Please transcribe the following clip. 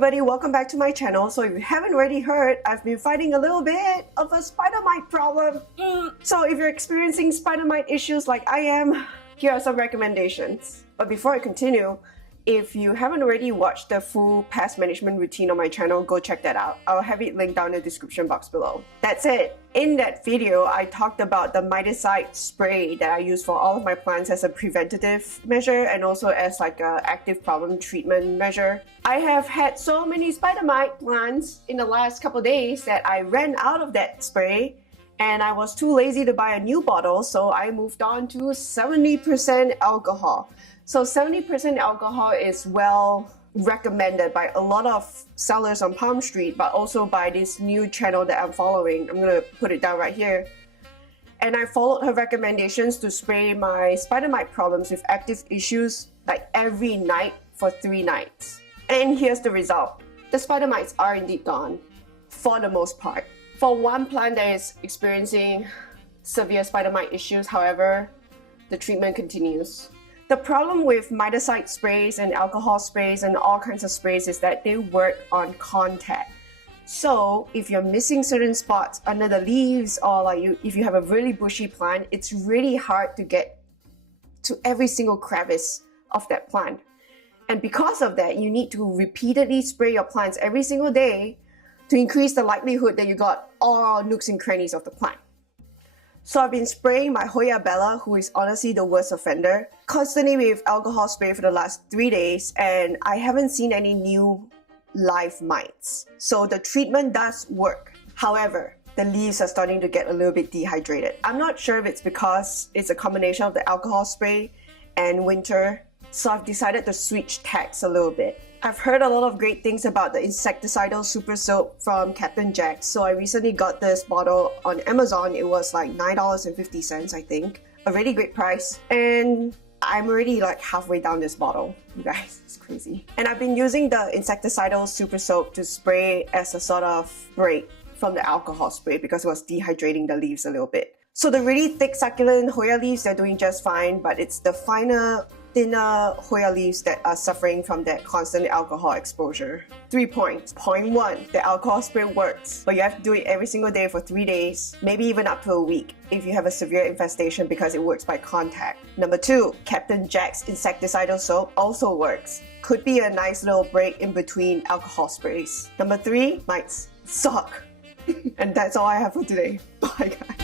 everybody, welcome back to my channel. So if you haven't already heard, I've been fighting a little bit of a spider mite problem. So if you're experiencing spider mite issues like I am, here are some recommendations. But before I continue, if you haven't already watched the full pest management routine on my channel, go check that out. I'll have it linked down in the description box below. That's it. In that video, I talked about the miticide spray that I use for all of my plants as a preventative measure and also as like an active problem treatment measure. I have had so many spider mite plants in the last couple days that I ran out of that spray and I was too lazy to buy a new bottle, so I moved on to 70% alcohol. So 70% alcohol is well recommended by a lot of sellers on Palm Street, but also by this new channel that I'm following. I'm gonna put it down right here. And I followed her recommendations to spray my spider mite problems with active issues like every night for 3 nights. And here's the result. The spider mites are indeed gone, for the most part. For one plant that is experiencing severe spider mite issues, however, the treatment continues. The problem with miticide sprays and alcohol sprays and all kinds of sprays is that they work on contact. So if you're missing certain spots under the leaves or like if you have a really bushy plant, it's really hard to get to every single crevice of that plant. And because of that, you need to repeatedly spray your plants every single day to increase the likelihood that you got all nooks and crannies of the plant. So I've been spraying my Hoya Bella, who is honestly the worst offender, constantly with alcohol spray for the last 3 days, and I haven't seen any new live mites. So the treatment does work. However, the leaves are starting to get a little bit dehydrated. I'm not sure if it's because it's a combination of the alcohol spray and winter, so I've decided to switch tacks a little bit. I've heard a lot of great things about the insecticidal super soap from Captain Jack's, so I recently got this bottle on Amazon. It was like $9.50, I think. A really great price. And I'm already like halfway down this bottle, you guys. It's crazy. And I've been using the insecticidal super soap to spray as a sort of break from the alcohol spray because it was dehydrating the leaves a little bit. So the really thick succulent Hoya leaves, they're doing just fine, but it's the finer, thinner Hoya leaves that are suffering from that constant alcohol exposure. 3 points. Point 1, the alcohol spray works, but you have to do it every single day for 3 days, maybe even up to a week if you have a severe infestation because it works by contact. Number 2, Captain Jack's insecticidal soap also works. Could be a nice little break in between alcohol sprays. Number 3, mites suck. And that's all I have for today. Bye guys.